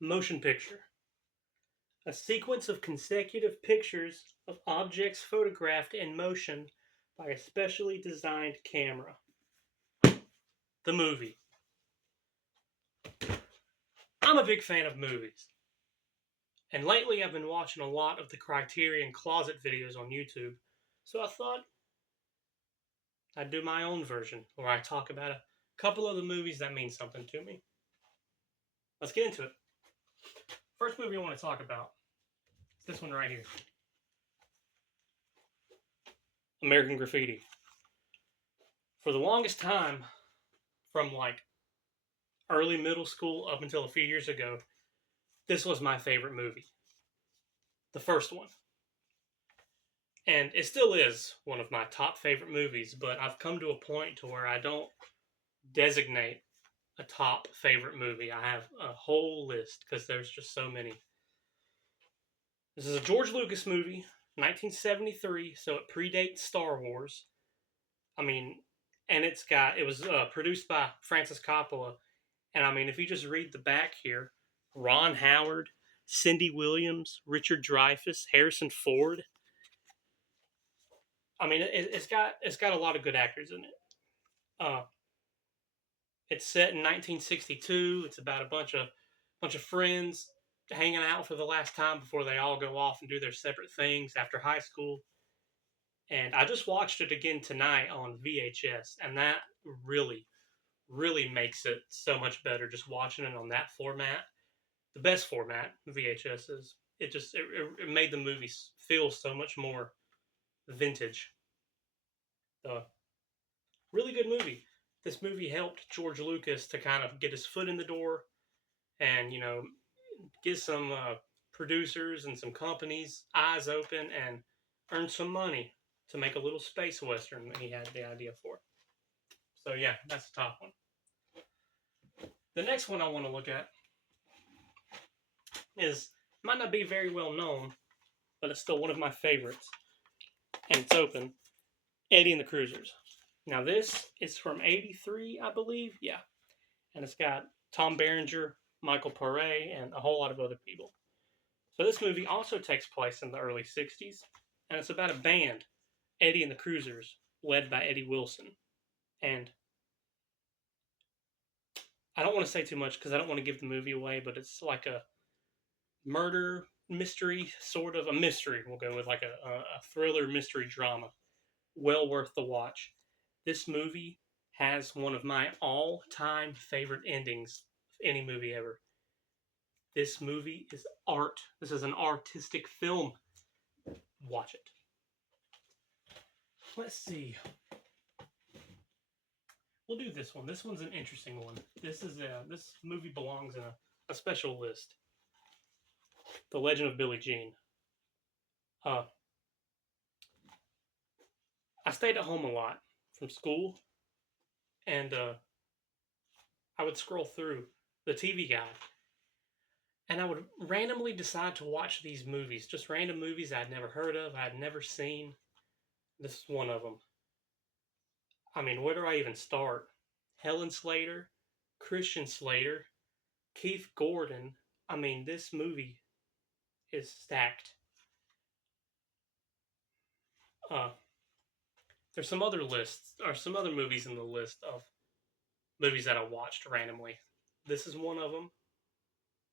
Motion picture. A sequence of consecutive pictures of objects photographed in motion by a specially designed camera. The movie. I'm a big fan of movies. And lately I've been watching a lot of the Criterion Closet videos on YouTube. So I thought I'd do my own version where I talk about a couple of the movies that mean something to me. Let's get into it. First movie I want to talk about is this one right here. American Graffiti. For the longest time, from like early middle school up until a few years ago, this was my favorite movie. The first one. And it still is one of my top favorite movies, but I've come to a point to where I don't designate a top favorite movie. I have a whole list because there's just so many. This is a George Lucas movie, 1973, so it predates Star Wars. I mean, and it was produced by Francis Coppola. And I mean, if you just read the back here, Ron Howard, Cindy Williams, Richard Dreyfuss, Harrison Ford. I mean, it's got a lot of good actors in it. Uh, it's set in 1962. It's about a bunch of friends hanging out for the last time before they all go off and do their separate things after high school. And I just watched it again tonight on VHS, and that really, really makes it so much better just watching it on that format. The best format, VHS is. It made the movies feel so much more vintage. Uh, really good movie. This movie helped George Lucas to kind of get his foot in the door and, get some producers and some companies' eyes open and earn some money to make a little space western that he had the idea for. So, yeah, that's the top one. The next one I want to look at is, might not be very well known, but it's still one of my favorites. And it's open. Eddie and the Cruisers. Now, this is from '83, I believe. Yeah. And it's got Tom Berenger, Michael Paré, and a whole lot of other people. So this movie also takes place in the early '60s, and it's about a band, Eddie and the Cruisers, led by Eddie Wilson. And I don't want to say too much because I don't want to give the movie away, but it's like a murder mystery, sort of a mystery. We'll go with like a thriller mystery drama. Well worth the watch. This movie has one of my all-time favorite endings of any movie ever. This movie is art. This is an artistic film. Watch it. Let's see. We'll do this one. This one's an interesting one. This movie belongs in a special list. The Legend of Billie Jean. Uh, I stayed at home a lot from school, and I would scroll through the TV guide, and I would randomly decide to watch these movies, just random movies I'd never heard of, I'd never seen. This is one of them. I mean, where do I even start? Helen Slater, Christian Slater, Keith Gordon. I mean, this movie is stacked. Uh, there's some other lists, or some other movies in the list of movies that I watched randomly. This is one of them.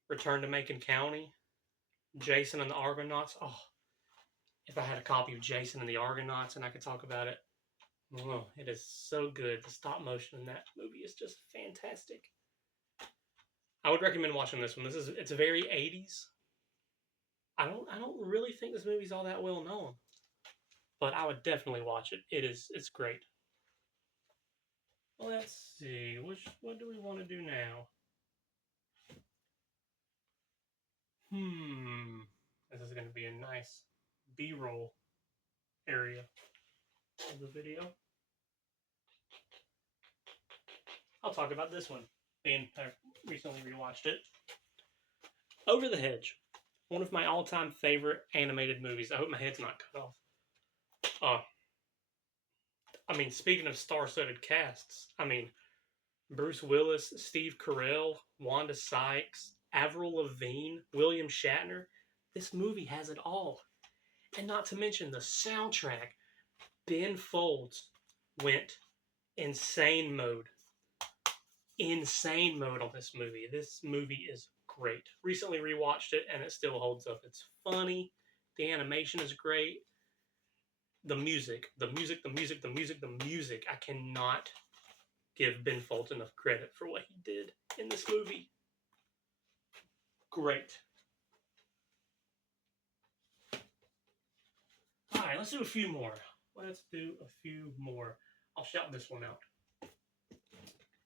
Return to Macon County, Jason and the Argonauts. Oh, if I had a copy of Jason and the Argonauts and I could talk about it. Oh, it is so good. The stop motion in that movie is just fantastic. I would recommend watching this one. It's very 80s. I don't really think this movie's all that well known, but I would definitely watch it. It's great. Let's see. What do we want to do now? This is going to be a nice B-roll area of the video. I'll talk about this one, being I recently rewatched it. Over the Hedge, one of my all-time favorite animated movies. I hope my head's not cut off. I mean, speaking of star-studded casts, I mean, Bruce Willis, Steve Carell, Wanda Sykes, Avril Lavigne, William Shatner. This movie has it all. And not to mention the soundtrack. Ben Folds went insane mode. Insane mode on this movie. This movie is great. Recently rewatched it and it still holds up. It's funny. The animation is great. The music. I cannot give Ben Folds enough credit for what he did in this movie. Great. Alright, let's do a few more. I'll shout this one out. If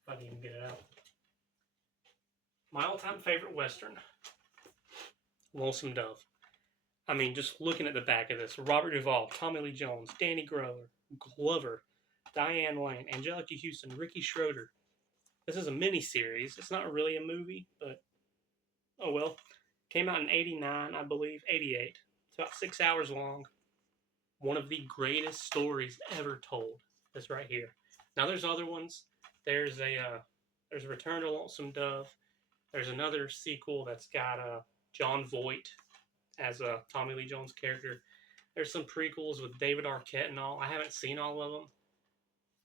I can even get it out. My all-time favorite Western. Lonesome Dove. I mean, just looking at the back of this. Robert Duvall, Tommy Lee Jones, Danny Glover, Diane Lane, Angelica Houston, Ricky Schroeder. This is a mini-series. It's not really a movie, but oh well. Came out in 89, I believe. 88. It's about 6 hours long. One of the greatest stories ever told. This right here. Now there's other ones. There's Return to Lonesome Dove. There's another sequel that's got John Voight as a Tommy Lee Jones character. There's some prequels with David Arquette and all. I haven't seen all of them.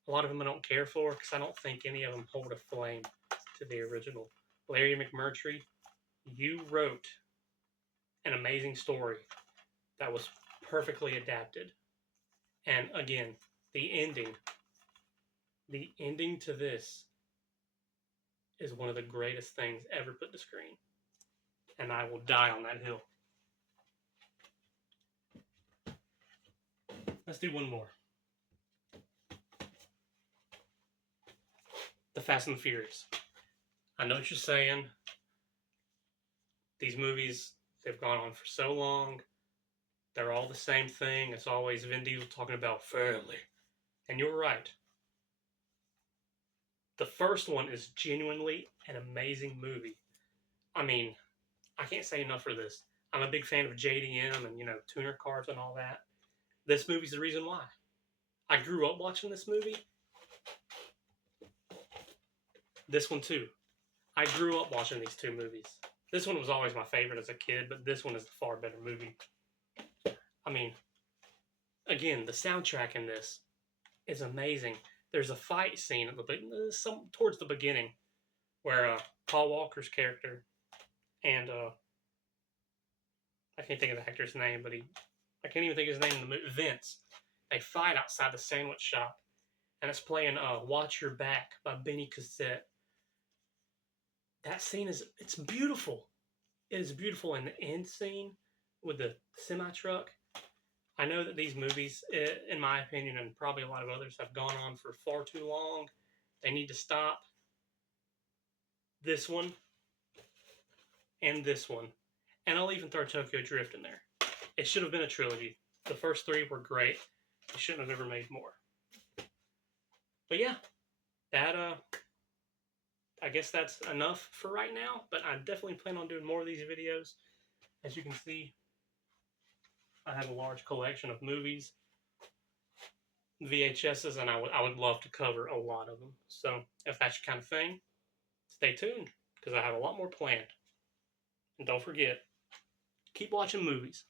A lot of them I don't care for because I don't think any of them hold a flame to the original. Larry McMurtry, you wrote an amazing story that was perfectly adapted. And again, the ending to this is one of the greatest things ever put to screen. And I will die on that hill. Let's do one more. The Fast and the Furious. I know what you're saying. These movies, they've gone on for so long. They're all the same thing. It's always Vin Diesel talking about family. And you're right. The first one is genuinely an amazing movie. I mean, I can't say enough for this. I'm a big fan of JDM and, tuner cars and all that. This movie's the reason why. I grew up watching this movie. This one too. I grew up watching these two movies. This one was always my favorite as a kid, but this one is the far better movie. I mean, again, the soundtrack in this is amazing. There's a fight scene towards the beginning where Paul Walker's character and I can't think of the actor's name, but I can't even think of his name in the movie. Vince. They fight outside the sandwich shop, and it's playing "Watch Your Back" by Benny Cassette. That scene it's beautiful. It is beautiful. In the end scene with the semi-truck, I know that these movies, in my opinion, and probably a lot of others, have gone on for far too long. They need to stop. This one and this one. And I'll even throw Tokyo Drift in there. It should have been a trilogy. The first three were great. They shouldn't have ever made more. But yeah, I guess that's enough for right now, but I definitely plan on doing more of these videos. As you can see, I have a large collection of movies, VHSs, and I would love to cover a lot of them. So if that's your kind of thing, stay tuned, because I have a lot more planned. And don't forget, keep watching movies.